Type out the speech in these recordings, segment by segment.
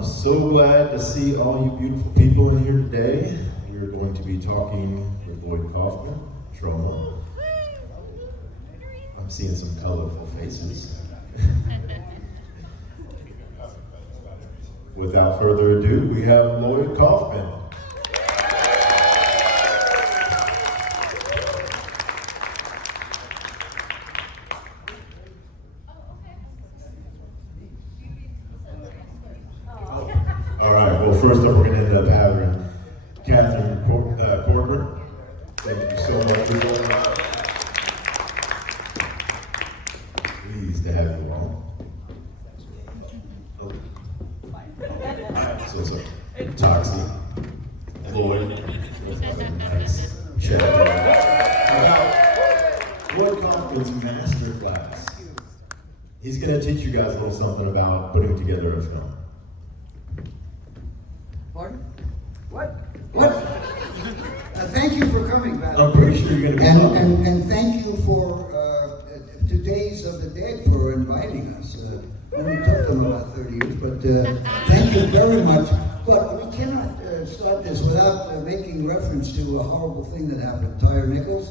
I'm so glad to see all you beautiful people in here today. We're going to be talking with Lloyd Kaufman, Trauma. I'm seeing some colorful faces. Without further ado, we have Lloyd Kaufman. All right, well, first up, we're going to end up having Catherine Corcoran. Thank you so much for joining us. Pleased to have you on. Oh. So sorry. Toxie. Lloyd. Nice. Shout out. Lloyd Kaufman's master class. He's going to teach you guys a little something about putting together a film. Pardon? What? Thank you for coming, by the way. I'm pretty sure you're going to be and thank you for Today's of the Dead for inviting us. Only took them about 30 years, but thank you very much. But we cannot start this without making reference to a horrible thing that happened. Tyre Nichols.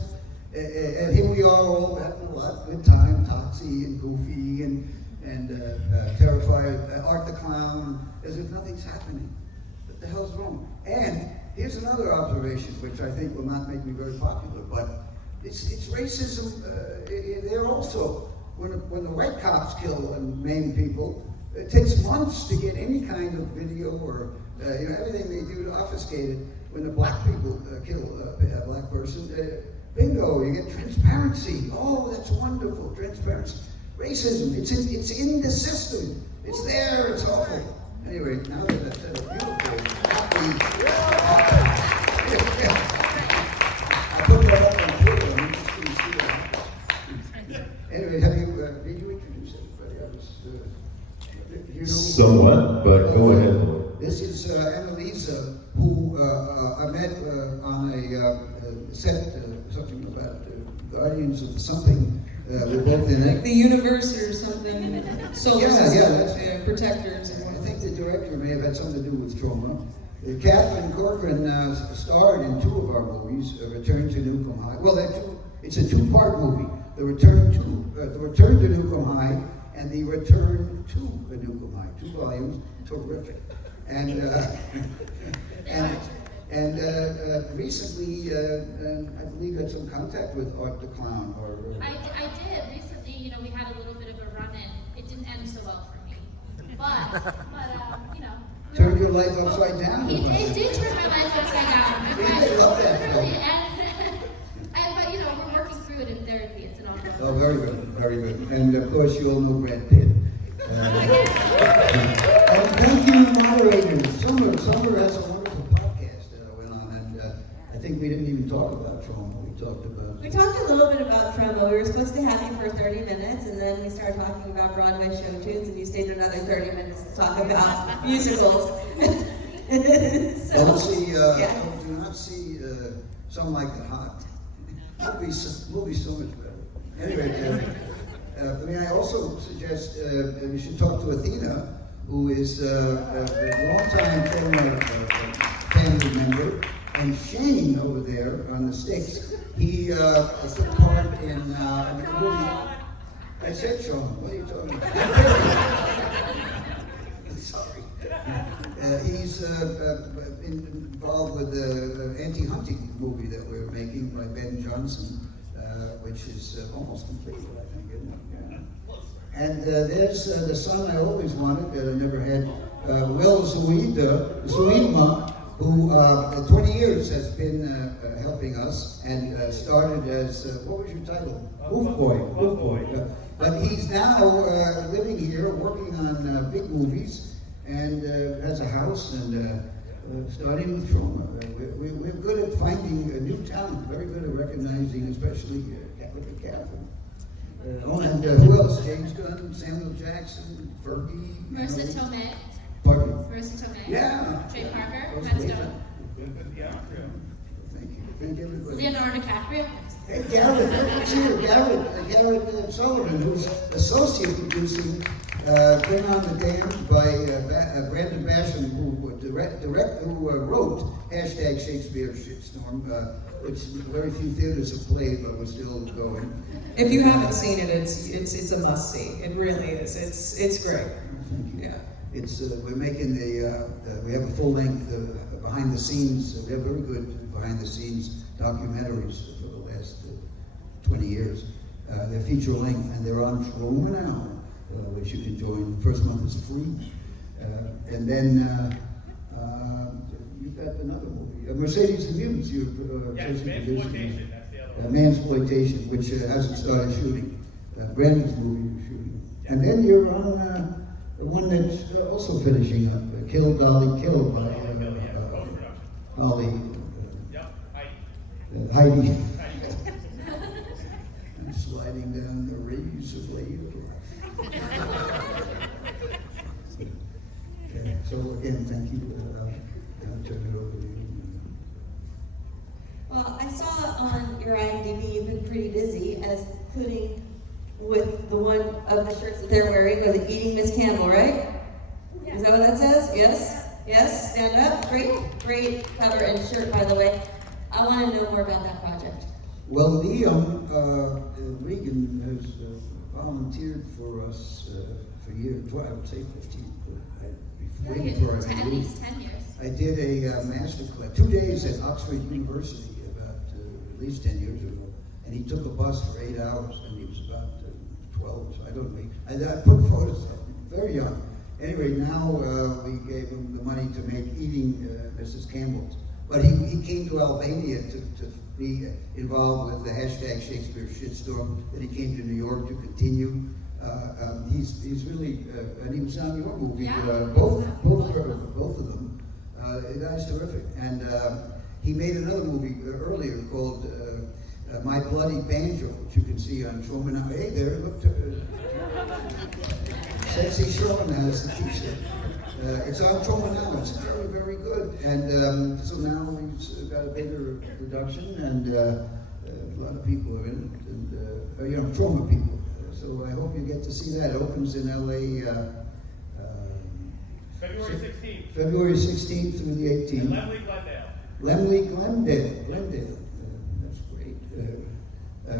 And here we are all having a lot of good time, Toxie and Goofy and terrified Art the Clown, as if nothing's happening. What the hell's wrong? And here's another observation, which I think will not make me very popular, but it's racism there also. When the white cops kill and maim people, it takes months to get any kind of video or everything they do to obfuscate it. When the black people kill a black person, bingo, you get transparency. Oh, that's wonderful, transparency. Racism, it's in the system. It's there, it's awful. Anyway, now that I've said a beautiful, I put that up on Twitter. I'm interested to see what happens. Anyway, did you introduce everybody? You know, somewhat, but go ahead. This is Annalisa, who I met on a set, something about Guardians of something. We're both in it. The universe or something. Solar system, protectors. I think the director may have had something to do with trauma. Catherine Corcoran starred in two of our movies, Return to Newcomb High. Well, it's a two-part movie. The Return to Newcomb High and The Return to Newcomb High. 2 volumes, terrific. And recently, I believe you had some contact with Art the Clown. I did. Recently, we had a little bit of a run-in. It didn't end so well for me. But Turned your life upside down? It did turn my life upside down. I love that film. But we're working through it in therapy. It's an ongoing. Oh, very good, very good. And of course, you all know Brad Pitt. And thank you, moderators. Summer has a wonderful podcast that I went on, and I think we didn't even talk about trauma. We talked a little bit about trauma. We were supposed to have you for 30 minutes, and then we started talking about Broadway show tunes, and you stayed another 30 minutes to talk about musicals. Do not see Some Like It Hot. Movie's so much better. Anyway, may I also suggest you should talk to Athena, who is a longtime former family member, and Shane over there on the sticks. He took part in the movie. I said Sean, what are you talking about? Sorry. He's involved with the anti-hunting movie that we're making by Ben Johnson, which is almost completed, I think, isn't it? Yeah. And there's the son I always wanted that I never had, Will Zuidma, who 20 years has been helping us and started as, what was your title? Hoof Boy. But he's now living here, working on big movies, and has a house, and starting with trauma. We're good at finding new talent, very good at recognizing, especially with Catherine. And who else? James Gunn, Samuel Jackson, Fergie. Marissa Tomei. Pardon? Marissa Tomei. Yeah. Trey Parker. Matt Stone. Thank you. Thank everybody. Leonardo DiCaprio. Hey, Garrett Sullivan, who's associate producing Bring on the Damned by Brandon Basham, who wrote #Shakespeare Shitstorm, which very few theaters have played, but we're still going. If you haven't seen it, it's a must see. It really is. It's great. Thank you. Yeah. It's we're making we have a full length behind the scenes. We have very good behind the scenes documentaries for the last 20 years. They're feature length and they're on Troma now, which you can join. The first month is free, and then you've got another movie, Mercedes and Mutants. Mansploitation. That's the other one. Mansploitation, which hasn't started shooting. Brandon's movie is shooting, and then you're on. The one that's also finishing up, Kill Dolly Kill by Dolly. Yep, Heidi. I'm sliding down the razor blade of life. So again, thank you. I'll turn it over to you. Well, I saw on your IMDb you've been pretty busy, as including with the one of the shirts that they're wearing, was it Eating Miss Campbell, right? Yeah. Is that what that says? Yes? Yes? Stand up. Great. Great cover and shirt, by the way. I want to know more about that project. Well, Liam Regan has volunteered for us for years, I would say 15, but At least 10 years. I did a master class, 2 days at Oxford University about at least 10 years ago. And he took a bus for 8 hours, and he was about 12, so I don't know. I put photos of him, very young. Anyway, now we gave him the money to make Eating Mrs. Campbell's. But he came to Albania to be involved with the #Shakespeare Shitstorm. Then he came to New York to continue. He's really, and he was on your movie, both of them. The guy's terrific. And he made another movie earlier called My Bloody Banjo, which you can see on Troma now. Hey there, look. Sexy Showman has the t-shirt. It's on Troma now. It's very, very good. And so now he's got a bigger production, and a lot of people are in it, and Troma people. So I hope you get to see that. It opens in LA February 16th. February 16th through the 18th. Lemley, Glendale. Glendale. That's great.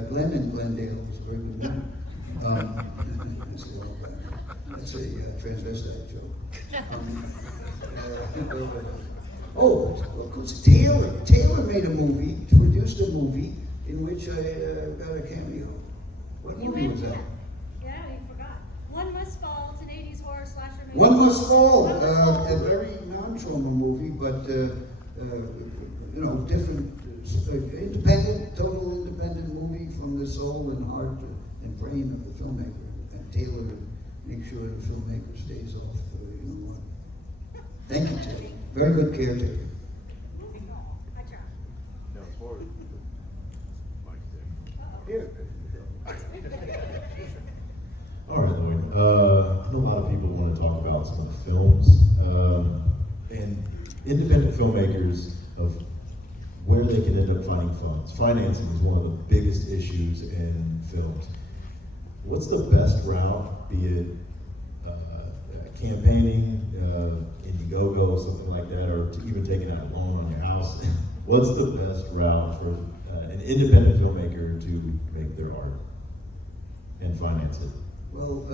Glenn and Glendale is a very good name. That's a transvestite joke. Taylor made a movie, produced a movie in which I got a cameo. What movie was that? Yeah, you forgot. One Must Fall. It's an 80s horror slasher movie. One Must Fall, a very non-trauma movie, but different, independent, total independent movie from the soul and heart and brain of the filmmaker. And Taylor make sure the filmmaker stays off. Thank you, Taylor. Very good caretaker. I tried. Here. All right, Lloyd. I know a lot of people want to talk about some of the films and independent filmmakers of where they can end up finding funds. Financing is one of the biggest issues in films. What's the best route, be it campaigning, Indiegogo, something like that, or even taking out a loan on your house? What's the best route for an independent filmmaker to make their art and finance it? Well,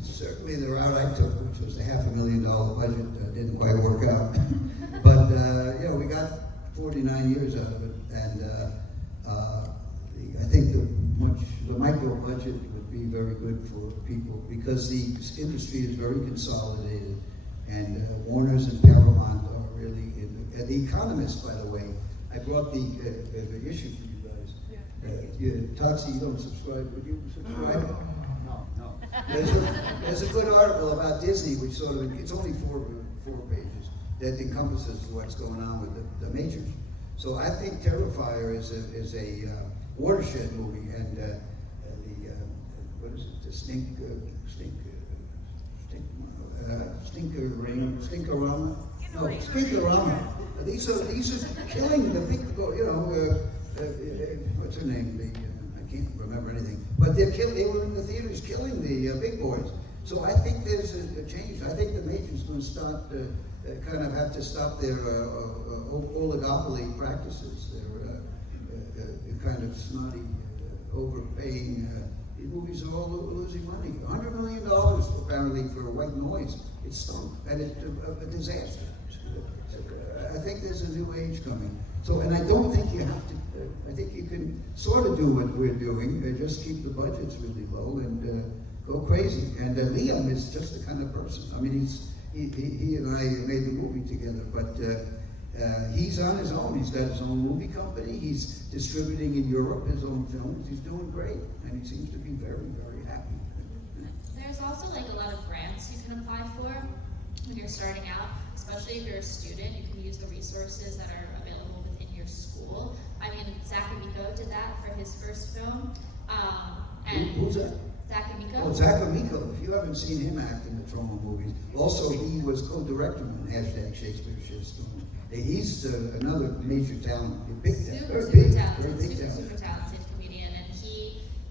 certainly the route I took, which was a $500,000 budget, didn't quite work out. But we got 49 years out of it, and I think the micro budget would be very good for people because the industry is very consolidated, and Warner's and Paramount are really in. The Economist, by the way, I brought the issue for you guys. Toxie, you don't subscribe. Would you subscribe? No. There's a good article about Disney, which it's only four pages, that encompasses what's going on with the majors. So I think Terrifier is a watershed movie, and what is it? The Stinkerama. No, Stinkerama. These are killing the big. What's her name? I can't remember anything. But they were in the theaters killing the big boys. So I think there's a change. I think the majors going to start, kind of have to stop their oligopoly practices. Their kind of snotty, overpaying. These movies are all losing money. $100 million apparently for White Noise. It stunk, and it's a disaster. I think there's a new age coming. So, and I don't think you have to. I think you can sort of do what we're doing. Just keep the budgets really low and go crazy. And Liam is just the kind of person. I mean, he and I made the movie together, but he's on his own. He's got his own movie company. He's distributing in Europe his own films. He's doing great, and he seems to be very, very happy. There's also like a lot of grants you can apply for when you're starting out, especially if you're a student. You can use the resources that are available within your school. I mean, Zach Amico did that for his first film. Who's that? Zach Amico. Oh, Zach Amico. If you haven't seen him act in the Trauma movies, also he was co-director on #Shakespeare Shitstorm. He's another major talent, big talent, Super talented comedian. And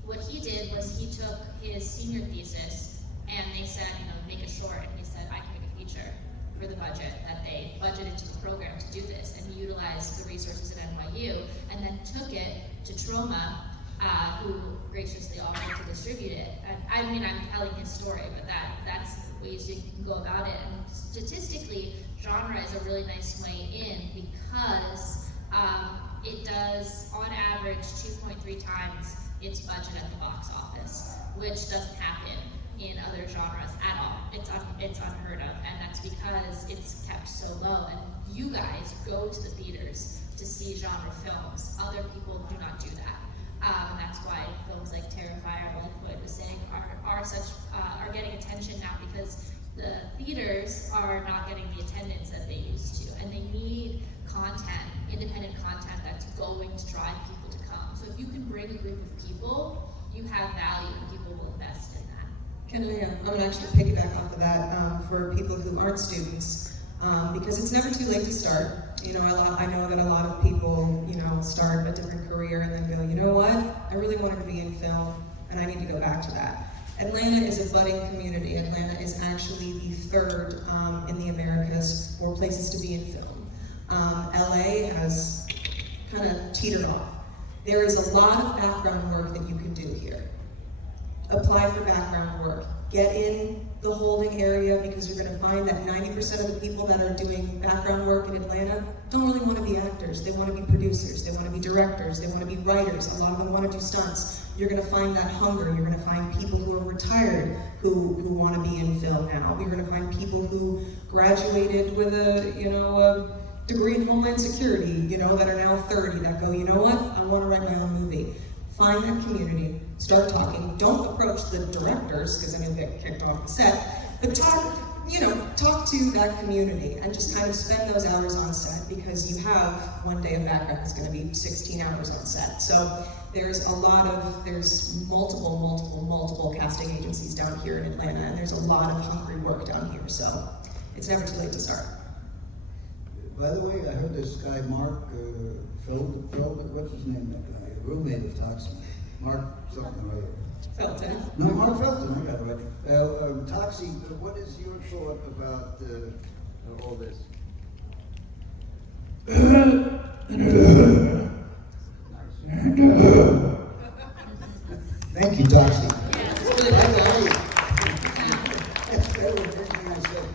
what he did was he took his senior thesis and they said, make a short, and he said, I can make a feature for the budget that they budgeted to the program to do this. And he utilized the resources at NYU and then took it to Trauma, who graciously offered to distribute it. And I mean, I'm telling his story, but that's ways you can go about it. And statistically, genre is a really nice way in because it does, on average, 2.3 times its budget at the box office, which doesn't happen in other genres at all. It's unheard of, and that's because it's kept so low. And you guys go to the theaters to see genre films. Other people do not do that. And that's why films like Terrifier, like Lloyd was saying, are getting attention now because the theaters are not getting the attendance that they used to, and they need content, independent content that's going to drive people to come. So if you can bring a group of people, you have value and people will invest in that. I'm gonna actually piggyback off of that for people who aren't students, because it's never too late to start. I know that a lot of people, start a different career and then go, you know what? I really wanted to be in film, and I need to go back to that. Atlanta is a budding community. Atlanta is actually the third in the Americas for places to be in film. LA has kind of teetered off. There is a lot of background work that you can do here. Apply for background work. Get in the holding area because you're going to find that 90% of the people that are doing background work in Atlanta don't really want to be actors. They want to be producers. They want to be directors. They want to be writers. A lot of them want to do stunts. You're going to find that hunger. You're going to find people who are retired who want to be in film now. You're going to find people who graduated with a degree in Homeland Security, that are now 30 that go, you know what? I want to write my own movie. Find that community, start talking. Don't approach the directors because then you'll get kicked off the set. But talk to that community and just kind of spend those hours on set because you have one day of background that's going to be 16 hours on set. So there's multiple casting agencies down here in Atlanta, and there's a lot of hungry work down here. So it's never too late to start. By the way, I heard this guy, Mark Felton, what's his name, that guy? Roommate of Toxin. Mark something right. Felton. No, Mark Felton, I got it right. Toxie, what is your thought about all this? Thank you, Toxie. That's better than everything I said.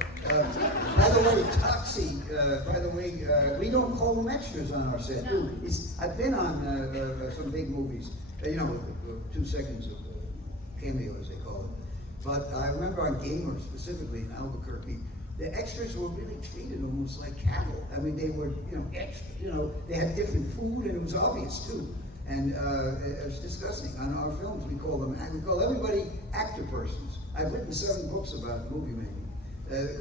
By the way, Toxie, we don't call them extras on our set. No. I've been on some big movies, 2 seconds of cameo, as they call it. But I remember on Gamer, specifically in Albuquerque, the extras were really treated almost like cattle. I mean, they were, extra, they had different food, and it was obvious too. And it was disgusting. On our films, we call everybody actor persons. I've written 7 books about movie making.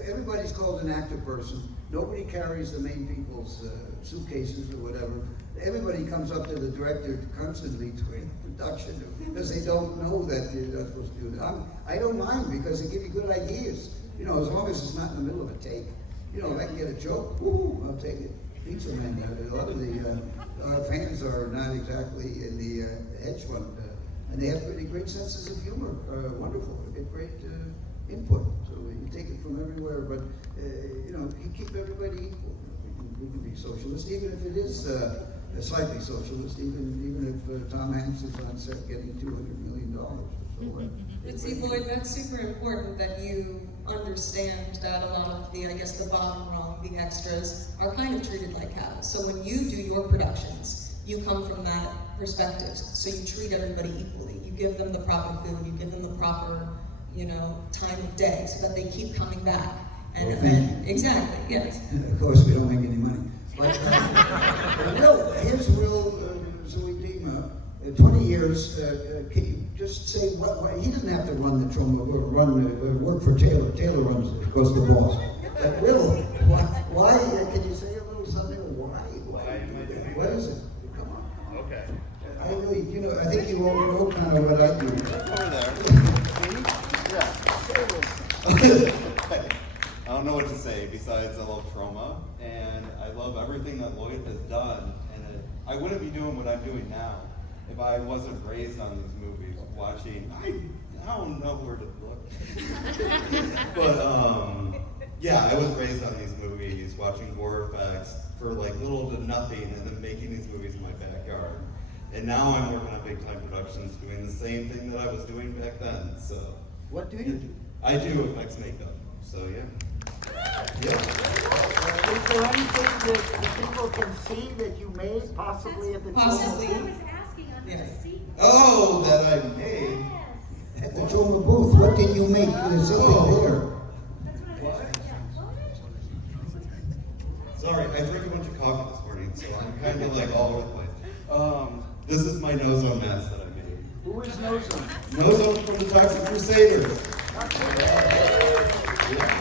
Everybody's called an actor person. Nobody carries the main people's suitcases or whatever. Everybody comes up to the director constantly during production because they don't know that you're not supposed to do that. I don't mind because they give you good ideas. As long as it's not in the middle of a take. If I can get a joke, I'll take it. Pizza Man, a lot of our fans are not exactly in the hedge fund, and they have pretty great senses of humor. Wonderful. They get great input. So you take it from everywhere, but you know, you keep everybody equal. We can be socialist, even if it is slightly socialist, even if Tom Hanks is on set getting $200 million. So, But see, Lloyd, that's super important that you understand that a lot of the, I guess, the bottom rung, the extras, are kind of treated like cows. So when you do your productions, you come from that perspective. So you treat everybody equally. You give them the proper food, you give them the proper, you know, time of day so that they keep coming back. And, Well, thank you. Exactly, yes. of course, we don't make any money. But here's Will Zuidema. 20 years, can you just say what he doesn't have to run the Troma or work for Taylor. Taylor runs it, of course, the boss. But Will, why can you say a little something? Why am I doing what is it? Come on. Okay. I really, you know, I think you all know kind of what I do. Over there. I don't know what to say besides I love Troma, and I love everything that Lloyd has done, and I wouldn't be doing what I'm doing now if I wasn't raised on these movies, watching, I don't know where to look. But, yeah, I was raised on these movies, watching gore effects for like little to nothing, and then making these movies in my backyard. And now I'm working on big time productions, doing the same thing that I was doing back then, so. What do you do? I do effects makeup, so yeah. Yeah. Is there anything that people can see that you made possibly at the Possibly. That's what I was asking on Yeah. the seat. Oh, that I made. Yes. At the Troma booth, what did you make? There's something there. That's what I was asking. Sorry, I drank a bunch of coffee this morning, so I'm kind of like all over the place. This is my nose-on mask that I made. Who is Nozone? Nose-on from the Toxic Crusaders. Yeah.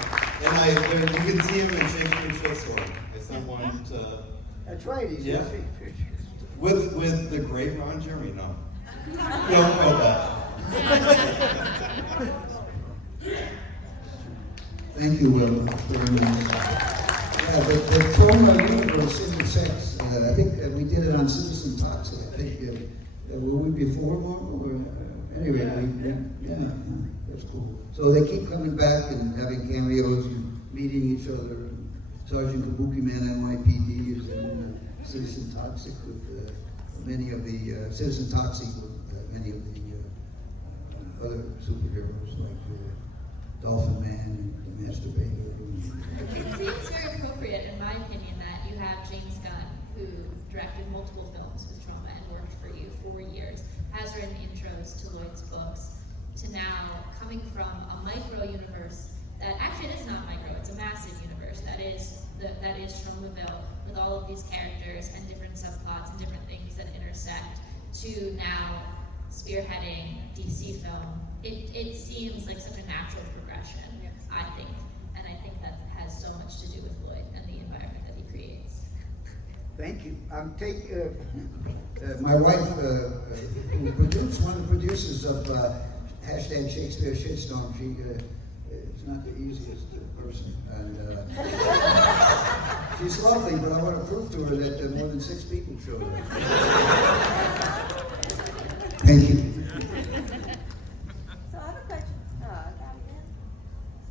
And you can see him in Shakespeare Shitstorm. I sent one to, That's right, he's Yeah. with the great Ron Jeremy. No. Don't quote that. Thank you, Will. Very nice. Yeah, the Troma universe, intersex. I think we did it on Citizen Toxic. I think were we before Marvel? Or, anyway, yeah, that's cool. So they keep coming back and having cameos and meeting each other. Sergeant Kabuki Man NYPD is in Citizen Toxic with many of the Citizen Toxic with many of the other superheroes like Dolphin Man and the Masturbator. It seems very appropriate, in my opinion, that you have James Gunn, who directed multiple films with Troma and worked for you for years, has written intros to Lloyd's books, to now coming from a micro universe that actually it is not micro, it's a massive universe that is Tromaville with all of these characters and different subplots and different things that intersect, to now spearheading DC film. It seems like such a natural progression, I think, and I think that has so much to do with Lloyd and the environment that he creates. Thank you. My wife, who produced, one of the producers of hashtag Shakespeare Shitstorm, she is not the easiest person, and she's lovely, but I want to prove to her that more than 6 people showed up. Thank you. So I have a question.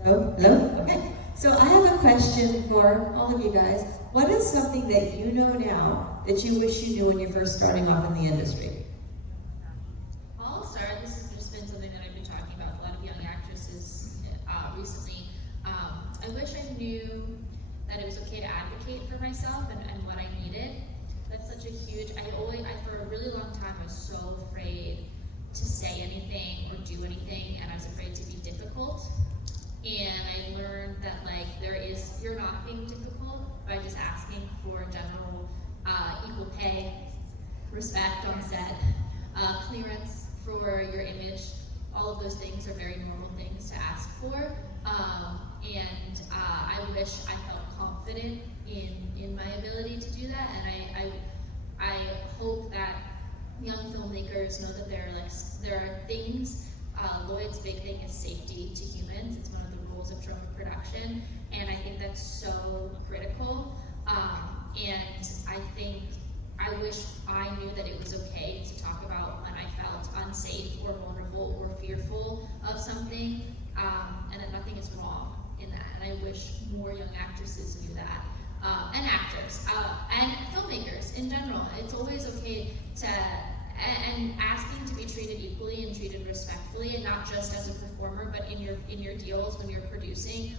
Hello? Okay. So I have a question for all of you guys. What is something that you know now that you wish you knew when you're first starting off in the industry? I'll start. This has just been something that I've been talking about with a lot of young actresses recently. I wish I knew that it was okay to advocate for myself and what I needed. That's such a huge, for a really long time, I was so afraid to say anything or do anything, and I was afraid to be difficult. And I learned that you're not being difficult by just asking for general equal pay, respect on set, clearance for your image. All of those things are very normal things to ask for. And I wish I felt confident in my ability to do that. And I hope that young filmmakers know that there are things. Lloyd's big thing is safety to humans. It's one of the rules of drama production, and I think that's so critical. And I wish I knew that it was okay to talk about when I felt unsafe or vulnerable or fearful of something. and that nothing is wrong in that. And I wish more young actresses knew that, and actors, and filmmakers in general. It's always okay to, and asking to be treated equally and treated respectfully, and not just as a performer, but in your deals when you're producing,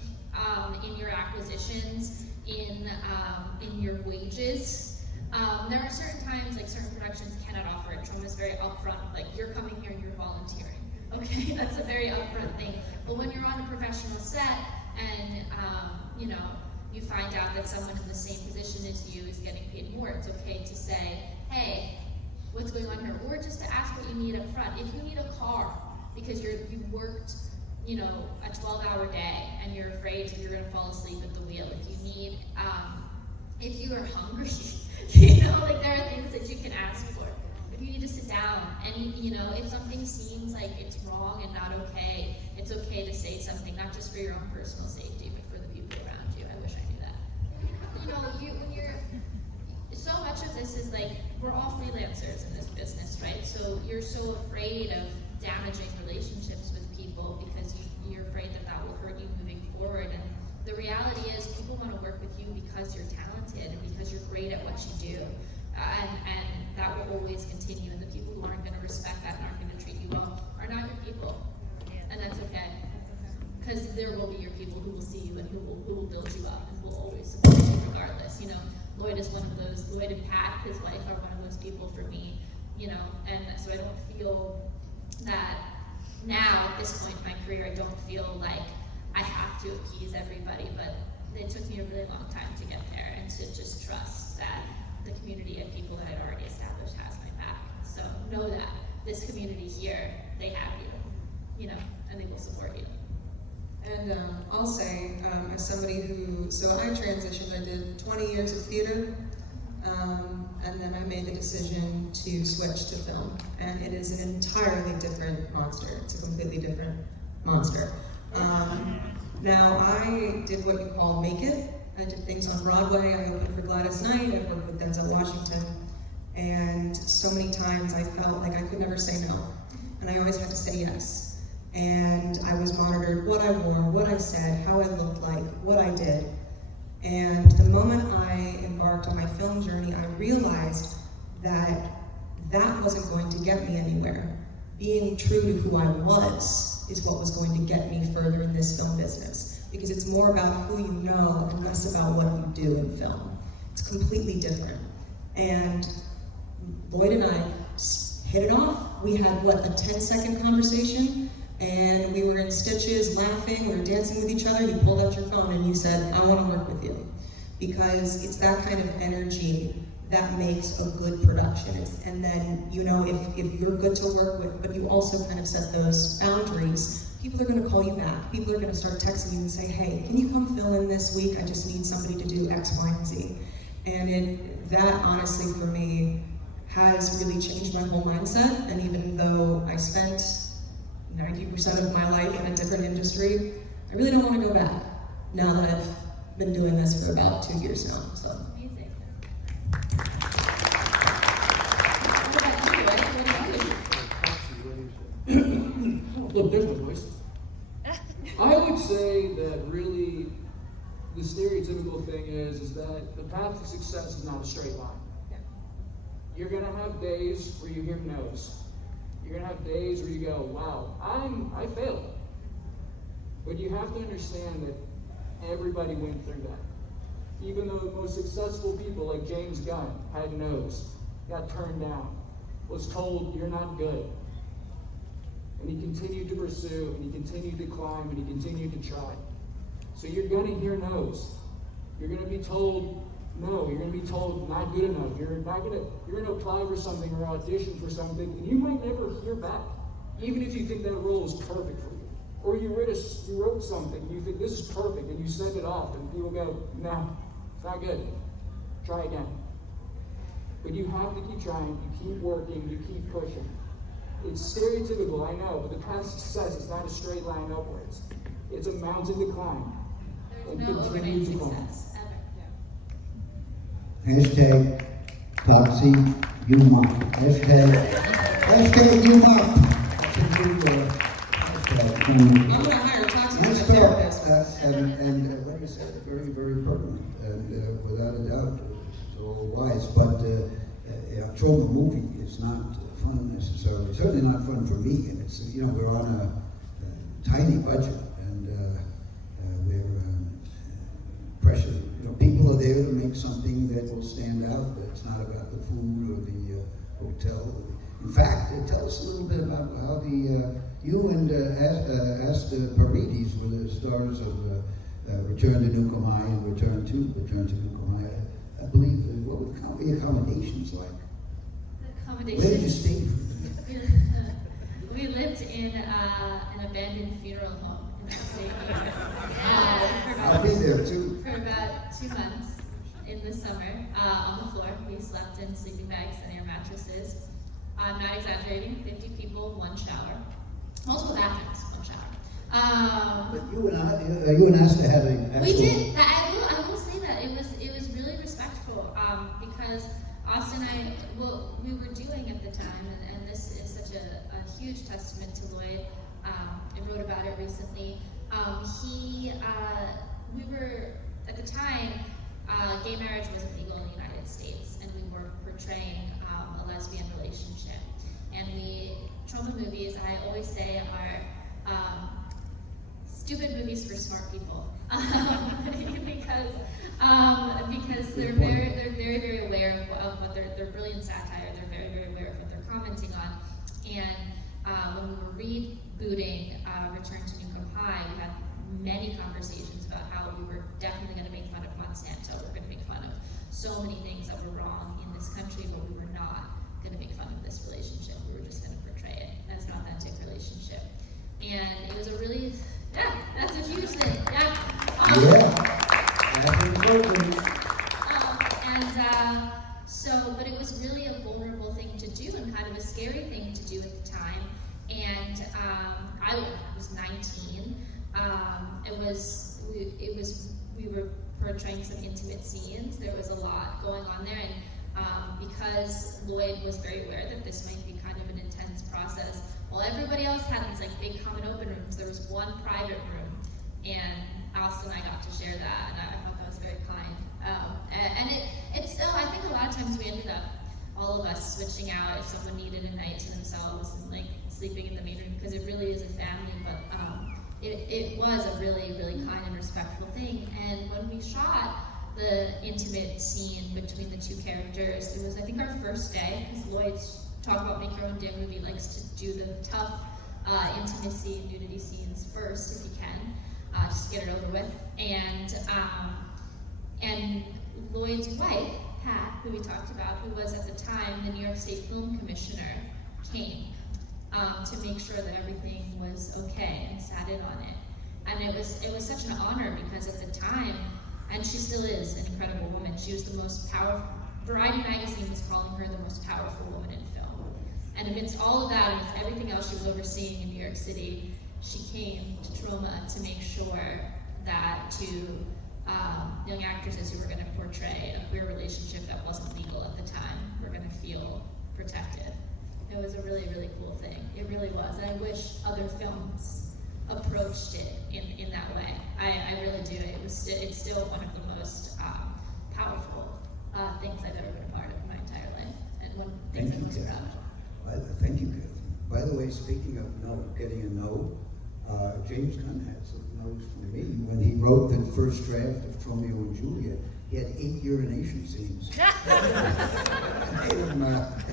in your acquisitions, in your wages. There are certain times, like certain productions cannot offer it. Trauma is very upfront, like you're coming here and you're volunteering. Okay, that's a very upfront thing. But when you're on a professional set and you find out that someone in the same position as you is getting paid more, it's okay to say, hey, what's going on here? Or just to ask what you need up front. If you need a car because you worked, a 12-hour day and you're afraid you're gonna fall asleep at the wheel. If you need, if you are hungry, like there are things that you can ask for. If you need to sit down and, if something seems like it's wrong and not okay, it's okay to say something, not just for your own personal safety, but for the people around you. I wish I knew that. When you're, so much of this is like, we're all freelancers in this business, right? So you're so afraid of damaging relationships with people because you're afraid that will hurt you moving forward. And the reality is people want to work with you because you're talented and because you're great at what you do. And that will always continue. And the people who aren't going to respect that and aren't going to treat you well are not your people. And that's okay. Because there will be your people who will see you and who will build you up and who will always support you regardless. Lloyd is one of those, Lloyd and Pat, his wife, are one of those people for me, and so I don't feel that now at this point in my career, I don't feel like I have to appease everybody, but it took me a really long time to get there and to just trust that the community of people that I'd already established has my back. So know that this community here, they have you, and they will support you. And I'll say, as somebody so I transitioned, I did 20 years of theater, and then I made the decision to switch to film. And it is an entirely different monster. It's a completely different monster. Now, I did what you call make it. I did things on Broadway. I opened for Gladys Knight. I worked with Denzel Washington. And so many times I felt like I could never say no. And I always had to say yes. And I was monitored what I wore, what I said, how I looked like, what I did. And the moment I embarked on my film journey, I realized that wasn't going to get me anywhere. Being true to who I was is what was going to get me further in this film business. Because it's more about who you know and less about what you do in film. It's completely different. And Lloyd and I hit it off. We had, a 10-second conversation? And we were in stitches, laughing, we were dancing with each other. You pulled out your phone and you said, I want to work with you. Because it's that kind of energy that makes a good production. And then, if you're good to work with, but you also kind of set those boundaries, people are going to call you back. People are going to start texting you and say, hey, can you come fill in this week? I just need somebody to do X, Y, and Z. And that, honestly, for me, has really changed my whole mindset. And even though I spent 90% of my life in a different industry, I really don't want to go back now that I've been doing this for about 2 years now. So. Amazing. Look, there's my voice. I would say that really the stereotypical thing is that the path to success is not a straight line. You're gonna have days where you hear no's. You're gonna have days where you go, wow, I failed. But you have to understand that everybody went through that. Even though the most successful people like James Gunn had no's, got turned down, was told you're not good. And he continued to pursue, and he continued to climb, and he continued to try. So you're gonna hear no's. You're gonna be told no, you're gonna be told not good enough. You're gonna apply for something or audition for something, and you might never hear back, even if you think that role is perfect for you. Or you wrote something, and you think this is perfect, and you send it off, and people go, no, it's not good. Try again. But you have to keep trying, you keep working, you keep pushing. It's stereotypical, I know, but the path to success is not a straight line upwards. It's a mountain to climb. There's no overnight success, ever. Hashtag Toxie Yuma. Hashtag Yuma. That's a good hashtag. I'm gonna hire a toxic. Let's go and what you said, very, very pertinent, and without a doubt, it's all wise. But a trauma movie is not fun necessarily. Certainly not fun for me. And it's, you know, we're on a tiny budget, and we're pressure. You know, people are there to make something that will stand out. That's not about the food or the hotel. In fact, tell us a little bit about how you and Asta Paredes were the stars of Return to Newcomb High and Return to Newcomb High. I believe, what were the accommodations like? Where did you stay? We lived in an abandoned funeral home in the same year. I'll be there too. For about 2 months in the summer, on the floor. We slept in sleeping bags and air mattresses. I'm not exaggerating, 50 people, 1 shower. Multiple bathrooms, 1 shower. But you and Asta had an actual... We did. I will say that it was really respectful because Austin and I, what we were doing at the time, and this is such a huge testament to Lloyd. I wrote about it recently. We were at the time, gay marriage wasn't legal in the United States, and we were portraying a lesbian relationship. And trauma movies, I always say, are stupid movies for smart people, because they're very, very aware of what they're brilliant satire. They're very, very aware of what they're commenting on. And when we were rebooting Return to Newcomb High, we had many conversations about how we were definitely going to make fun of Monsanto. We were going to make fun of so many things that were wrong in this country, but we were not going to make fun of this relationship. We were just going to portray it as an authentic relationship. And it was a really, that's a huge thing. That's important. But it was really a vulnerable thing to do and kind of a scary thing to do at the time. And I was 19. We were portraying some intimate scenes. There was a lot going on there, and because Lloyd was very aware that this might be kind of an intense process, while everybody else had these like big common open rooms, there was one private room, and Alice and I got to share that, and I thought that was very kind. And it's still, I think a lot of times we ended up, all of us, switching out if someone needed a night to themselves and like sleeping in the main room, because it really is a family, but it was a really, really kind and respectful thing. And when we shot the intimate scene between the two characters, it was, I think, our first day, because Lloyd, talk about make your own damn movie, likes to do the tough intimacy and nudity scenes first, if he can, just to get it over with. And Lloyd's wife, Pat, who we talked about, who was at the time the New York State Film Commissioner, came to make sure that everything was okay and sat in on it. And it was such an honor because at the time, and she still is an incredible woman, she was the most powerful, Variety magazine was calling her the most powerful woman in film. And amidst all of that, amidst everything else she was overseeing in New York City, she came to Trauma to make sure that two young actresses who were going to portray a queer relationship that wasn't legal at the time were going to feel protected. It was a really, really cool thing. It really was. And I wish other films approached it in that way. I really do. It's still one of the most powerful things I've ever been a part of in my entire life, and one of the things I'm most proud of. Thank you, Kath. By the way, speaking of getting a no, James Gunn had some no's for me. When he wrote the first draft of Romeo and Juliet, he had 8 urination scenes. I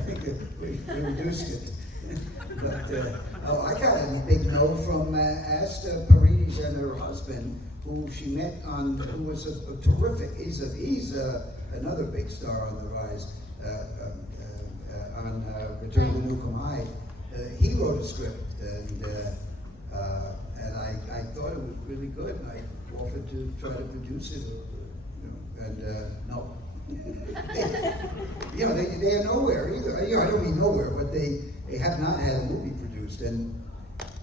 think we reduced it. But I got a big no from Asta Paredes and her husband, who she met on, who was a terrific, he's another big star on the rise, on Return to Newcomb High. He wrote a script, and I thought it was really good, and I offered to try to produce it, no. They are nowhere either. I don't mean nowhere, but they have not had a movie produced, and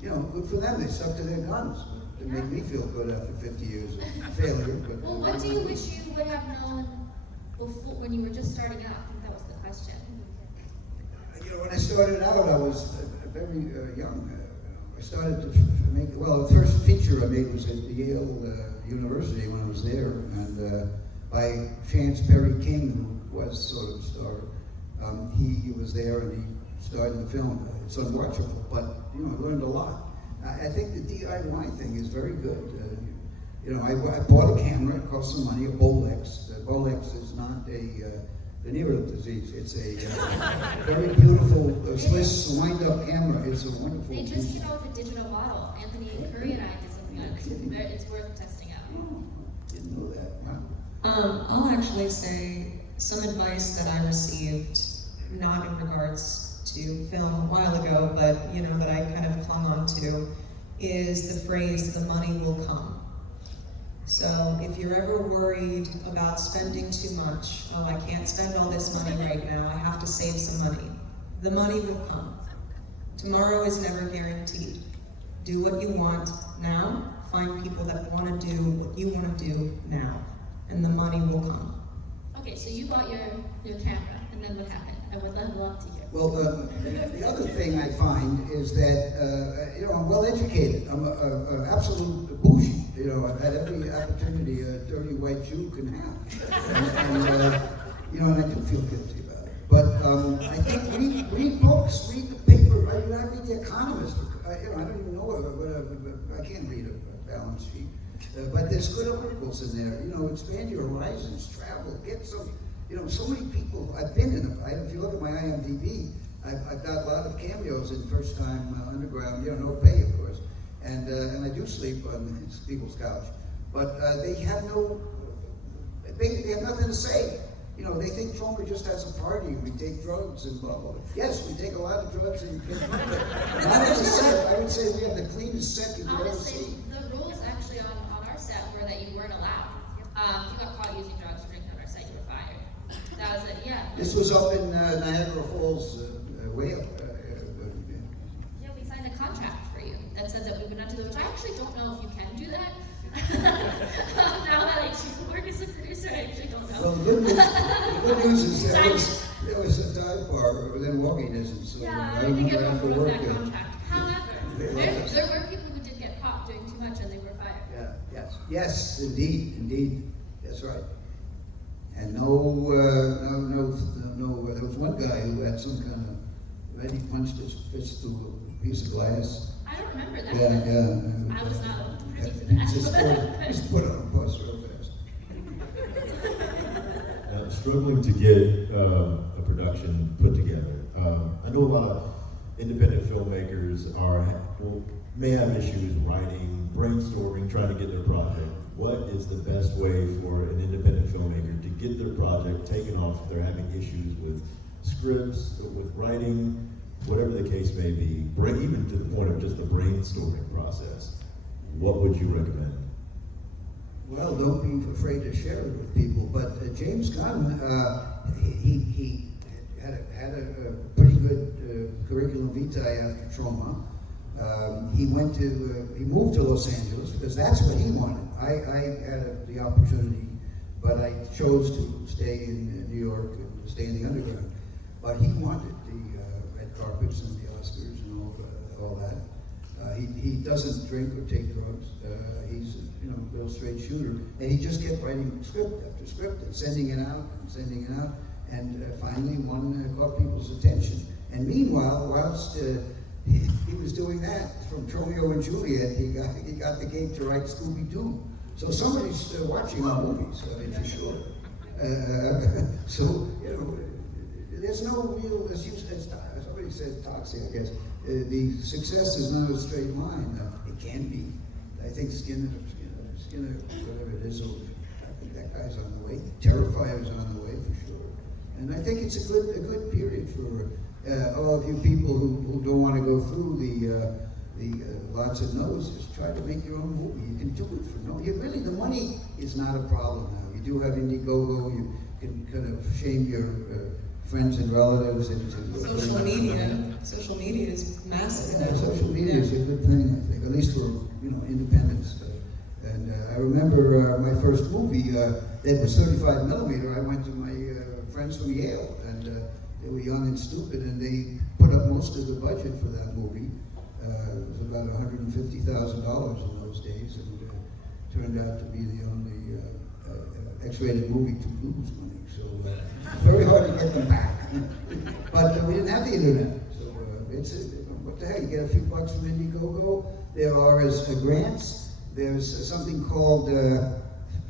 good for them. They stuck to their guns. It made me feel good after 50 years of failure. But well, what do you wish you would have known before, when you were just starting out? I think that was the question. When I started out, I was very young. I started to make, the first feature picture I made was at Yale University when I was there, and by chance, Perry King, who was sort of a star, he was there and he starred in the film. It's unwatchable, but you know, I learned a lot. I think the DIY thing is very good. You know, I bought a camera. It cost some money. A Bolex. Bolex is not a venereal disease. It's a very beautiful Swiss wind-up camera. It's a wonderful. They just came out with a digital model. Anthony Curry and I did something on it. It's worth testing out. Oh, didn't know that. Wow. I'll actually say some advice that I received, not in regards to film a while ago, but you know, that I kind of clung on to, is the phrase, the money will come. So if you're ever worried about spending too much, oh, I can't spend all this money right now, I have to save some money. The money will come. Tomorrow is never guaranteed. Do what you want now, find people that want to do what you want to do now, and the money will come. Okay, so you bought your camera, and then what happened? I would love to hear. Well, the other thing I find is that, you know, I'm well educated. I'm an absolute bougie. You know, I've had every opportunity a dirty white Jew can have. And you know, and I do feel guilty about it. But I think read books, read the paper. I read The Economist. You know, I don't even know what I can't read a balance sheet. But there's good articles in there. You know, expand your horizons, travel, get some. You know, so many people, I've been in them. If you look at my IMDb, I've got a lot of cameos in First Time Underground, you know, no pay, of course. And I do sleep on people's couch. But they have they have nothing to say. You know, they think Trump just has a party, we take drugs and blah, blah, blah. Yes, we take a lot of drugs and get drunk. I would say we have the cleanest set you've ever Honestly, seen. the rules actually on our set were that you weren't allowed. If you got caught using drugs or drinking on our set, you were fired. That was it, yeah. This was up in Niagara Falls, way up. Yeah, we signed a contract for you that said that we would not do that, which I actually don't know if you can do that. Now that I do work as a producer, I actually don't know. Well, the good news is there was a dive bar within walking distance. So Yeah, I I think remember everyone after broke work. that contract. However, there were people who did get caught doing too much and they were fired. Yes, indeed, that's right. And there was one guy who had some kind of, he punched his fist through a piece of glass. I don't remember that. Yeah. I was not privy to that. Just put it on a bus real fast. Struggling to get a production put together. I know a lot of independent filmmakers may have issues writing, brainstorming, trying to get their project. What is the best way for an independent filmmaker to get their project taken off if they're having issues with scripts, with writing, whatever the case may be, even to the point of just the brainstorming process? What would you recommend? Well, don't be afraid to share it with people. But James Gunn, he had a pretty good curriculum vitae after Trauma. He moved to Los Angeles because that's what he wanted. I had the opportunity, but I chose to stay in New York and stay in the underground. But he wanted the red carpets and the Oscars and all that. He doesn't drink or take drugs. He's a real straight shooter, and he just kept writing script after script and sending it out, and finally one caught people's attention. And meanwhile, whilst he was doing that, from Romeo and Juliet, he got the gig to write Scooby-Doo. So somebody's watching our movies, for sure. So there's no real, as somebody said, toxic, I guess. The success is not a straight line. It can be. I think Skinner, whatever it is, I think that guy's on the way. Terrifier's on the way for sure. And I think it's a good period for all of you people who don't want to go through the lots of no's. Just try to make your own movie. You can do it for no. Really, the money is not a problem now. You do have Indiegogo. You can kind of shame your friends and relatives into Social media is massive. Yeah, social media is a good thing, I think, at least for independence. And I remember my first movie. It was 35 millimeter. I went to my friends from Yale, and they were young and stupid, and they put up most of the budget for that movie. It was about $150,000 in those days, and turned out to be the only X-rated movie to lose money. So it's very hard to get them back. But we didn't have the internet, so what the heck? You get a few bucks from Indiegogo. There are grants. There's something called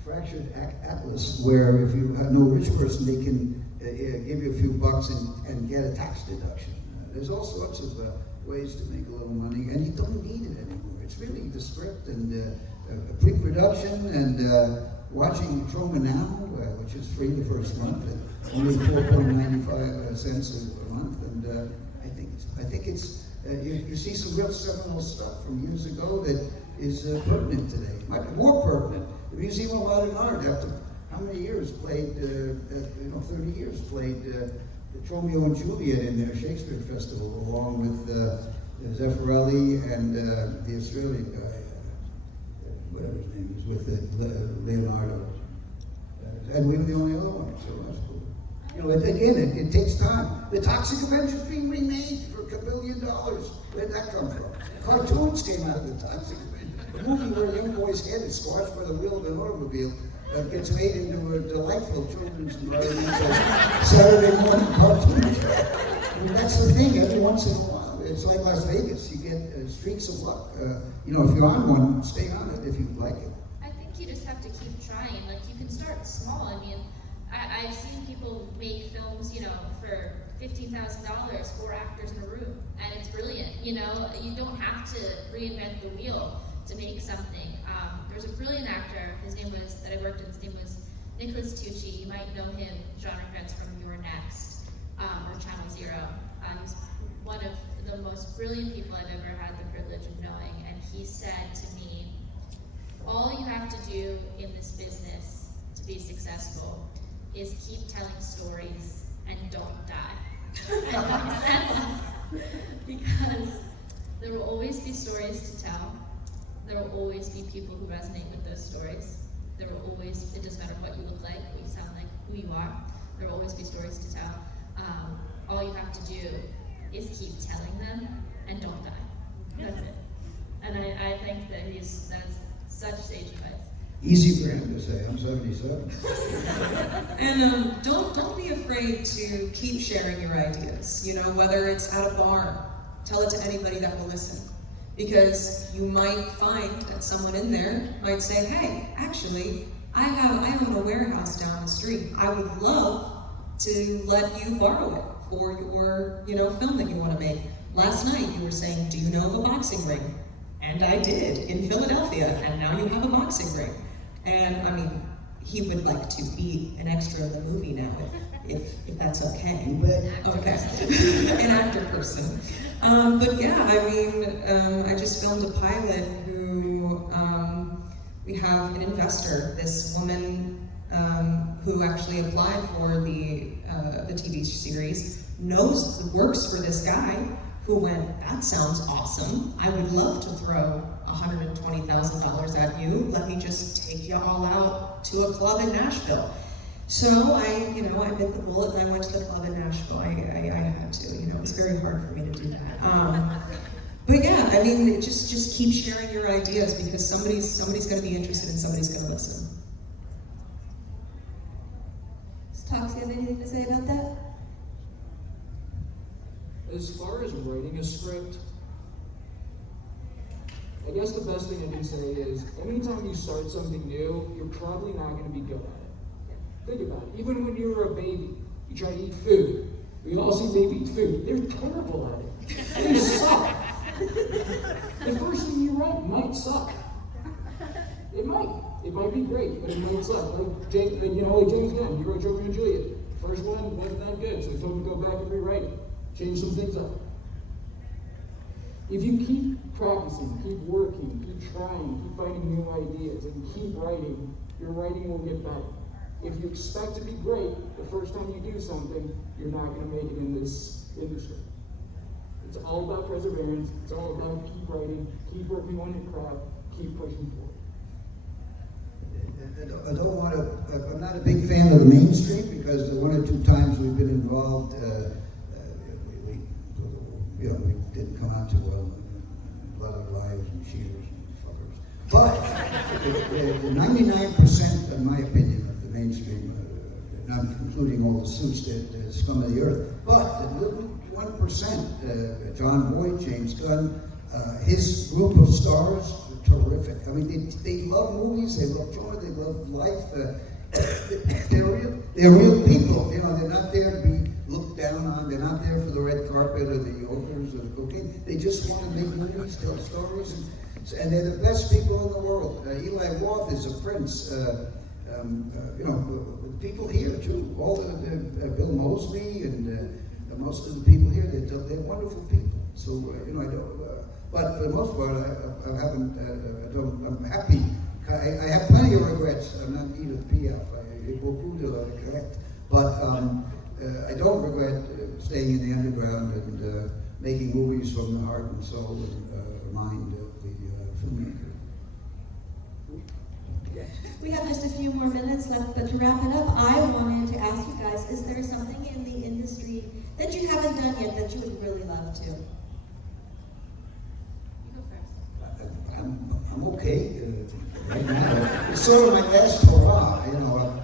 Fractured Atlas, where if you know a rich person, they can give you a few bucks and get a tax deduction. There's all sorts of ways to make a little money, and you don't need it anymore. It's really the script and pre-production and watching Troma Now, which is free the first month, at only 4.95 cents a month, and I think it's you see some real seminal stuff from years ago that is pertinent today. Might be more pertinent. The Museum of Modern Art, after how many years played, 30 years played the Romeo and Juliet in their Shakespeare Festival, along with Zeffirelli and the Australian guy, whatever his name is, with Leonardo. And we were the only other one, so that's cool. You know, again, it takes time. The Toxic Avenger is being remade for $1 billion. Where'd that come from? Cartoons came out of the Toxic Avenger. A movie where a young boy's head is squashed by the wheel of an automobile gets made into a delightful children's environment, Saturday morning cartoon. I mean, that's the thing. Every once in a while, it's like Las Vegas. You get streaks of luck. If you're on one, stay on it if you like it. I think you just have to keep trying. Like, you can start small. I mean, I've seen people make films, for $15,000, 4 actors in a room, and it's brilliant. You don't have to reinvent the wheel to make something. There's a brilliant actor, that I worked with, his name was Nicholas Tucci. You might know him, genre fans, from You're Next, or Channel Zero. He's one of the most brilliant people I've ever had the privilege of knowing, and he said to me, all you have to do in this business to be successful is keep telling stories and don't die. And he said because there will always be stories to tell. There will always be people who resonate with those stories. There will always, it doesn't matter what you look like, what you sound like, who you are. There will always be stories to tell. All you have to do is keep telling them and don't die. That's it. And I think that that's such sage advice. Easy for him to say. I'm 77. And don't be afraid to keep sharing your ideas. Whether it's at a bar, tell it to anybody that will listen. Because you might find that someone in there might say, hey, actually, I own a warehouse down the street. I would love to let you borrow it for your film that you want to make. Last night you were saying, do you know of a boxing ring? And I did, in Philadelphia, and now you have a boxing ring. And he would like to be an extra in the movie now, if that's okay. You bet. Okay, an actor person. But yeah, I just filmed a pilot who, we have an investor, this woman who actually applied for the TV series, works for this guy, who went, that sounds awesome. I would love to throw $120,000 at you. Let me just take you all out to a club in Nashville. So I bit the bullet and I went to the club in Nashville. I had to, it was very hard for me to do that. But yeah, just keep sharing your ideas, because somebody's going to be interested and somebody's going to listen. Tox, you have anything to say about that? As far as writing a script, I guess the best thing I can say is, anytime you start something new, you're probably not going to be good at it. Think about it. Even when you were a baby, you try to eat food. We all see babies eat food. They're terrible at it. They suck. The first thing you write might suck. It might. It might be great, but it might suck. Like James Gunn, you wrote Romeo and Juliet. First one wasn't that good, so he told him to go back and rewrite it. Change some things up. If you keep practicing, keep working, keep trying, keep finding new ideas, and keep writing, your writing will get better. If you expect to be great the first time you do something, you're not going to make it in this industry. It's all about perseverance. It's all about keep writing, keep working on your craft, keep pushing forward. I'm not a big fan of the mainstream, because the 1 or 2 times we've been involved, we didn't come out too well. A lot of liars and cheaters and fuckers. But the 99%, in my opinion, of the mainstream, not including all the suits that scum of the earth, but the little 1%, John Boyd, James Gunn, his group of stars, terrific. I mean, they love movies, they love joy, they love life. They're real people. You know, they're not there to be looked down on. They're not there for the red carpet or the ogres or the cocaine. They just want to make movies, tell stories, and they're the best people in the world. Eli Roth is a prince. You know, people here too. All the Bill Moseley and most of the people here, they're wonderful people. So you know, I don't. But for the most part, I haven't. I'm happy. I have plenty of regrets. I'm not Edith Piaf. But I don't regret staying in the underground and making movies from the heart and soul and mind of the filmmaker. We have just a few more minutes left, but to wrap it up, I wanted to ask you guys, is there something in the industry that you haven't done yet that you would really love to? You go first. I'm okay right now. It's sort of my last hurrah, you know.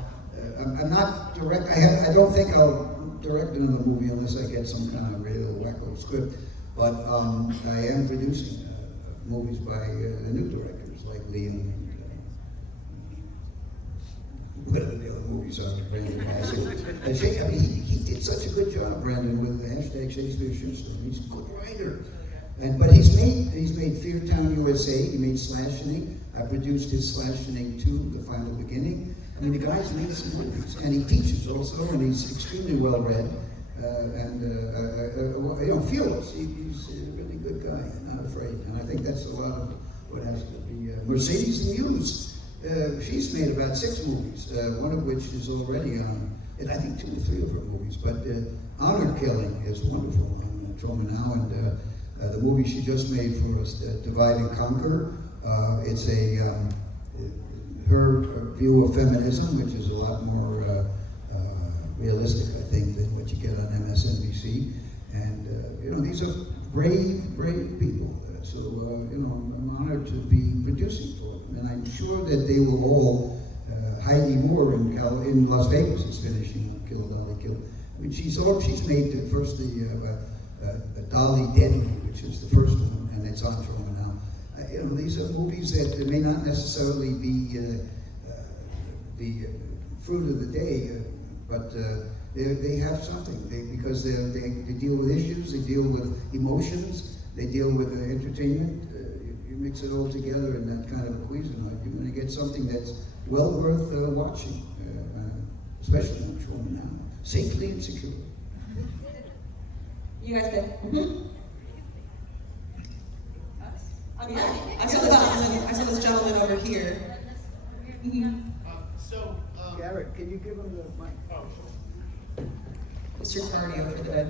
I'm not direct. I don't think I'll direct another movie unless I get some kind of real wacko script. But I am producing movies by the new directors like Liam and whatever the other movies are. Brandon Hassett. I mean, he did such a good job, Brandon, with the hashtag Shakespeare Shitstorm. He's a good writer. But he's made Fear Town USA. He made Slashing. I produced his Slashing 2, The Final Beginning. I mean, the guy's made some movies, and he teaches also, and he's extremely well read, and you know, fearless. He's a really good guy, not afraid, and I think that's a lot of what has to be. Mercedes Muse, she's made about 6 movies, one of which is already on, and I think 2 or 3 of her movies. But Honor Killing is wonderful on Troma Now, and the movie she just made for us, Divide and Conquer. It's her view of feminism, which is a lot more realistic, I think, than what you get on MSNBC. And you know, these are brave people. So you know, I'm honored to be producing for them, and I'm sure that they will all. Heidi Moore in Las Vegas is finishing Kill Dolly Kill. I mean, she's made Dolly Deadly, which is the first one, and it's on Troma Now. You know, these are movies that may not necessarily be the fruit of the day, but they have something. Because they deal with issues, they deal with emotions, they deal with entertainment. You mix it all together in that kind of a Cuisinart, you're going to get something that's well worth watching, especially on Troma Now, safely and securely. You guys good? Mm-hmm. I saw this gentleman over here. Mm-hmm. Garrett, can you give him the mic? Oh, sure. It's your cardio for the day.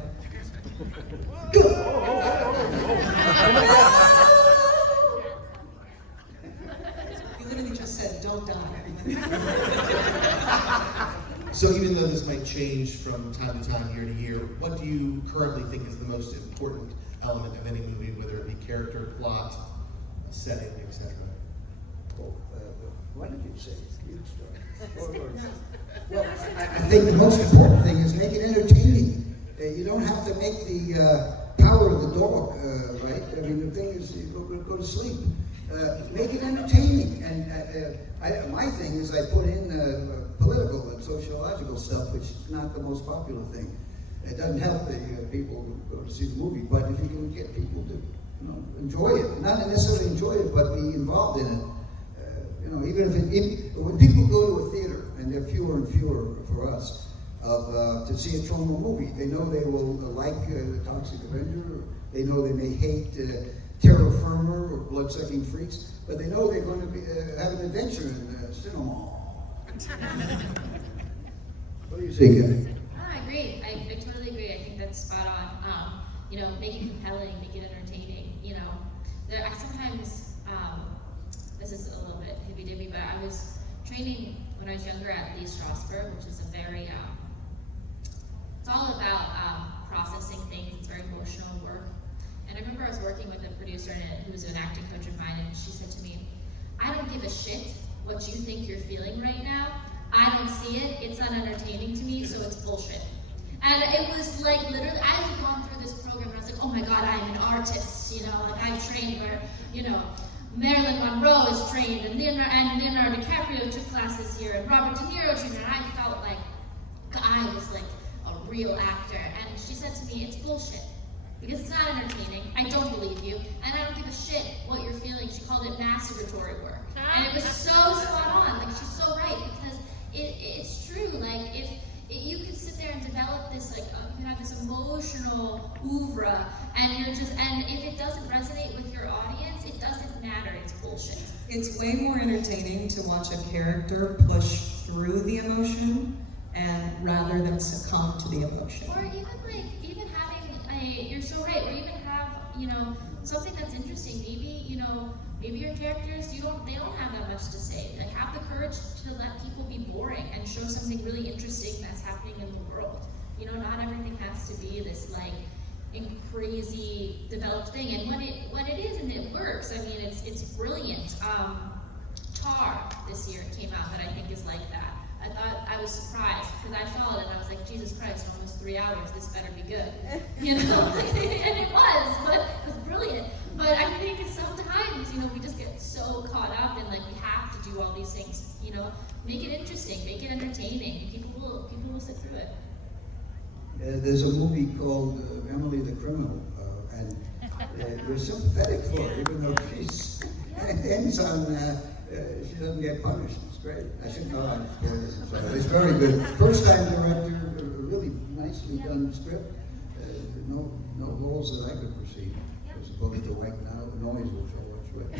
You literally just said, "Don't die." So even though this might change from time to time, year to year, what do you currently think is the most important element of any movie, whether it be character, plot, setting, etc.? What did you say? You start. Well, I think the most important thing is make it entertaining. You don't have to make the power of the dog, right? I mean, the thing is, you go to sleep. Make it entertaining. And my thing is I put in political and sociological stuff, which is not the most popular thing. It doesn't help the people who go to see the movie, but if you can get people to enjoy it, not necessarily enjoy it, but be involved in it. Even if when people go to a theater, and they're fewer and fewer for us, to see a Troma movie, they know they will like The Toxic Avenger, or they know they may hate Terra Firma or Blood-Sucking Freaks, but they know they're going to have an adventure in cinema. What do you think, Gabby? I agree. I totally agree. I think that's spot on. Make it compelling, make it entertaining. I sometimes, this is a little bit hippy-dippy, but I was training when I was younger at Lee Strasberg, which is a very, it's all about processing things. It's very emotional work. And I remember I was working with a producer who was an acting coach of mine, and she said to me, I don't give a shit what you think you're feeling right now. I don't see it, it's not entertaining to me, so it's bullshit. And it was like literally, I had gone through this program and I was like, oh my God, I'm an artist, you know, like I've trained where, you know, Marilyn Monroe is trained, and Leonardo DiCaprio took classes here, and Robert De Niro Jr., and I felt like I was like a real actor. And she said to me, it's bullshit, because it's not entertaining, I don't believe you, and I don't give a shit what you're feeling. She called it masturbatory work. And it was so spot on, like she's so right, because it's true, like if you could sit there and develop this, like you can have this emotional oeuvre, and if it doesn't resonate with your audience, it doesn't matter, it's bullshit. It's way more entertaining to watch a character push through the emotion and rather than succumb to the emotion. Or even having you're so right, or even have, you know, something that's interesting. Maybe your characters, they don't have that much to say. Like, have the courage to let people be boring and show something really interesting that's happening in the world. You know, not everything has to be this like crazy developed thing. And when it is and it works, I mean, it's brilliant. Tar this year came out that I think is like that. I was surprised because I saw it and I was like, Jesus Christ, almost 3 hours, this better be good. You know, and it was, but it was brilliant. But I think sometimes, you know, we just get so caught up in like we have to do all these things, you know, make it interesting, make it entertaining. People will sit through it. There's a movie called Emily the Criminal, and we're sympathetic for her, even though it ends on she doesn't get punished. It's great. I should know I'm spoiling it. So it's very good. First time director, really nicely done script. No holes that I could perceive, as opposed to white noise, which I watch with.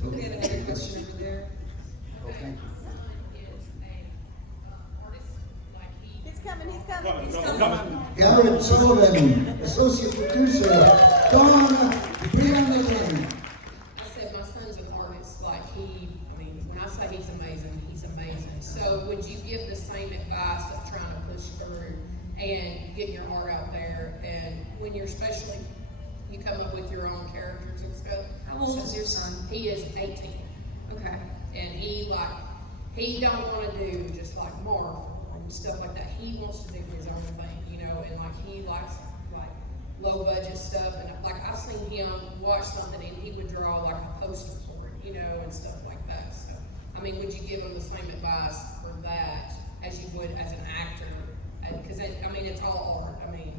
So, We had another question over there. oh, thank you. He's coming. Garrett Sullivan, associate producer, Donna, bring on the line. I said my son's an artist, when I say he's amazing, he's amazing. So would you give the same advice of trying to push through and getting your art out there, and when you're especially, you come up with your own characters and stuff? How old is your son? He is 18. Okay. And he don't want to do just like Marvel and stuff like that. He wants to do his own thing, you know, and like he likes like low budget stuff. And like I've seen him watch something and he would draw like a poster for it, you know, and stuff like that. So, I mean, would you give him the same advice for that as you would as an actor? Because it's all art.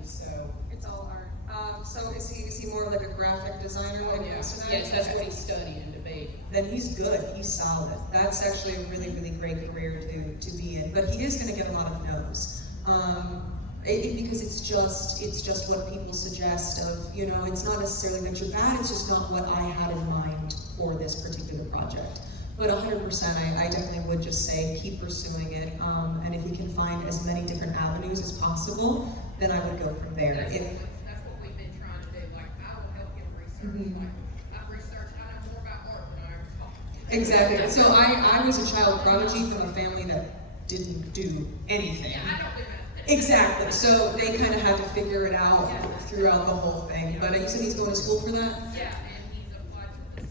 So It's all art. So is he more like a graphic designer when it comes to that? yes, that's what he's studying to be. Then he's good. He's solid. That's actually a really, really great career to be in. But he is going to get a lot of no's. Because it's just what people suggest of, you know, it's not necessarily that you're bad, it's just not what I had in mind for this particular project. But 100%, I definitely would just say keep pursuing it. And if you can find as many different avenues as possible, then I would go from there. That's what we've been trying to do. Like, I will help him research. Mhm. Like, I know more about art than I ever thought. Exactly. So I was a child prodigy from a family that didn't do anything. Yeah, I don't do that. Exactly. So they kind of had to figure it out throughout the whole thing. But you said he's going to school for that? Yeah, and he's applied to the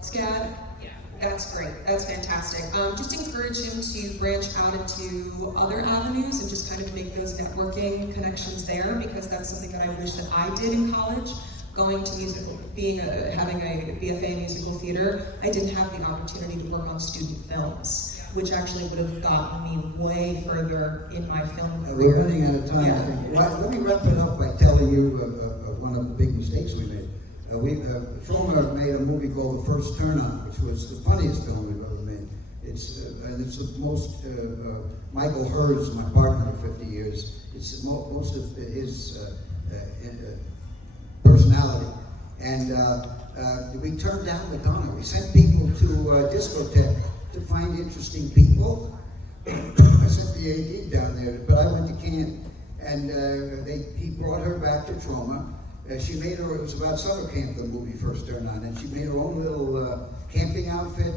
Savannah. SCAD? Yeah. That's great. That's fantastic. Just encourage him to branch out into other avenues and just kind of make those networking connections there, because that's something that I wish that I did in college. Going to musical, having a BFA in musical theater, I didn't have the opportunity to work on student films, which actually would have gotten me way further in my film career. We're running out of time, I think. Let me wrap it up by telling you one of the big mistakes we made. Trauma made a movie called The First Turn On, which was the funniest film we've ever made. It's the most, Michael Hurds, my partner for 50 years, it's most of his personality. And we turned down Madonna. We sent people to a discotheque to find interesting people. I sent the AD down there, but I went to Cannes. And he brought her back to Trauma. She made her, it was about summer camp, the movie First Turn On, and she made her own little camping outfit.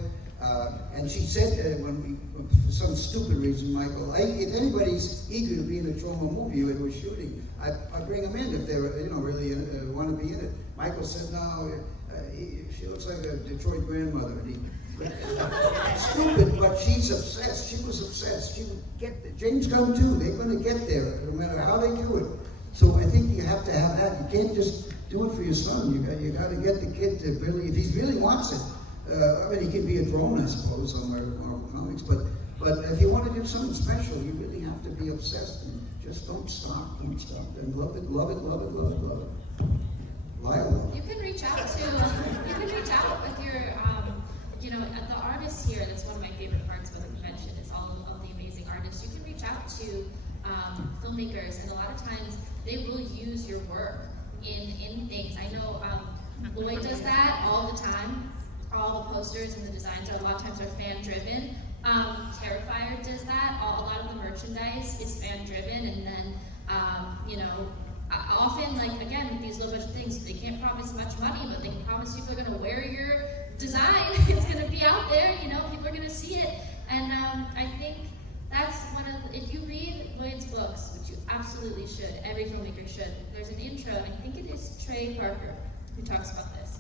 And she said, for some stupid reason, Michael, if anybody's eager to be in a Trauma movie when we're shooting, I'd bring them in if they were, really want to be in it. Michael said, no, She looks like a Detroit grandmother. Stupid, but she's obsessed. She was obsessed. She would get there. James Gunn too. They're going to get there, no matter how they do it. So I think you have to have that. You can't just do it for your son. You got to get the kid to really, if he really wants it. I mean, he can be a drone, I suppose, on Marvel Comics. But if you want to do something special, you really have to be obsessed and just don't stop, and love it, love it, love it, love it, love it. Lyle. You can reach out with your, the artists here. That's one of my favorite parts of the convention is all of the amazing artists. You can reach out to filmmakers, and a lot of times they will use your work in things. I know Lloyd does that all the time. All the posters and the designs a lot of times are fan-driven. Terrifier does that. A lot of the merchandise is fan-driven, and then, often, like, again, with these low budget things, they can't promise much money, but they can promise people are going to wear your design. It's going to be out there, people are going to see it. And I think that's if you read Lloyd's books, which you absolutely should, every filmmaker should, there's an intro, and I think it is Trey Parker who talks about this.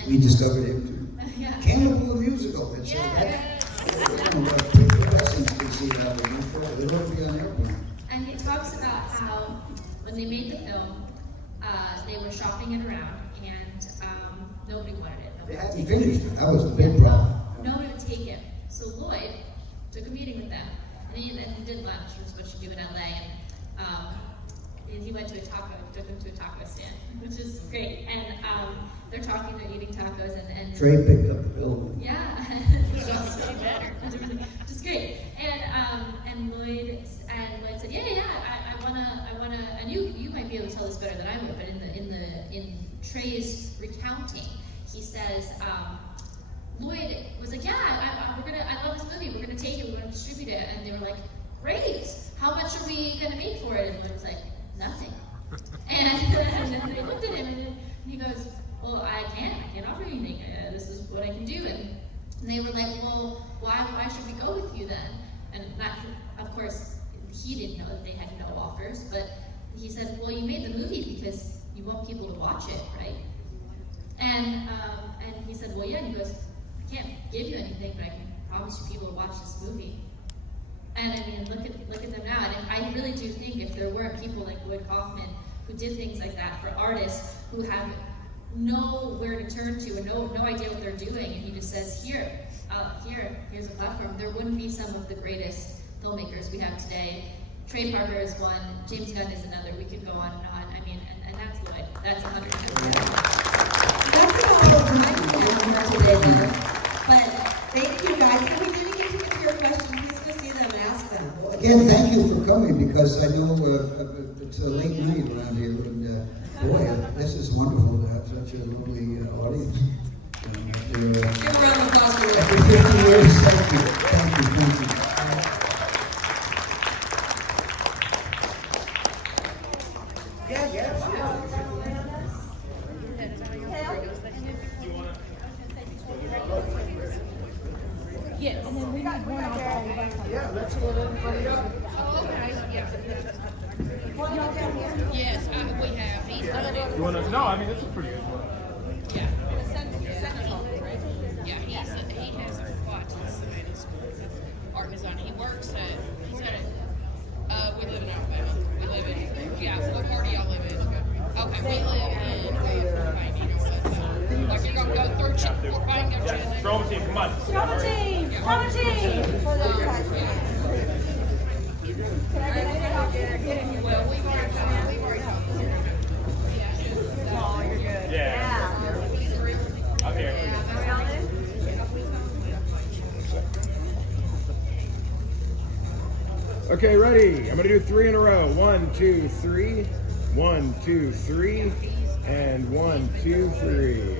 And We discovered him too. Yeah. Cannibal the Musical. It's pre-progressing to see that. They won't be on airplane. And he talks about how when they made the film, they were shopping it around, and nobody wanted it. They hadn't finished it. That was the big problem. Nobody would take it. So Lloyd took a meeting with them, and he did lunch, which is what you do in LA, and he went to took them to a taco stand, which is great. And they're talking, they're eating tacos, and Trey picked up the bill. yeah, which is great. And Lloyd said, yeah, I wanna, and you might be able to tell this better than I would, but in Trey's recounting, he says, Lloyd was like, I love this movie, we're gonna take it, we're gonna distribute it, and they were like, great, how much are we gonna make for it? And Lloyd was like, nothing. And then they looked at him, and he goes, well, I can't offer you anything, this is what I can do. And they were like, well, why should we go with you then? And of course, he didn't know that they had no offers, but he said, well, you made the movie because you want people to watch it, right? And he said, well, yeah, and he goes, I can't give you anything, but I can promise you people to watch this movie. And I mean, look at them now. And I really do think if there were people like Lloyd Kaufman who did things like that for artists who have nowhere to turn to and no idea what they're doing, and he just says, here's a platform, there wouldn't be some of the greatest filmmakers we have today. Trey Parker is one, James Gunn is another, we could go on and on. I mean, and that's Lloyd. That's 100%. That's about all the time we have for today, but thank you guys. If we didn't get to get to your questions, please go see them and ask them. Well, again, thank you for coming, because I know it's a late night around here, and boy, this is wonderful to have such a lovely audience. Give a round of applause for Lloyd. After 50 years, thank you. Yes. And then we got one Yeah, let's let everybody up. Oh, okay, yeah. Yes, we have. He's done it. You wanna? No, I mean this is pretty good. Yeah. Yeah, he has a watch in his art design. He works at, he's at we live in Alabama. We live in, what part do y'all live in? Okay, we live in Fort like you're gonna go through Fort Payne, go to Drama team, come on. Drama team! Drama team! Well, we've already talked. Oh, you're good. Yeah. I'm here. Okay, ready. I'm gonna do 3 in a row. 1, 2, 3. 1, 2, 3. And 1, 2, 3.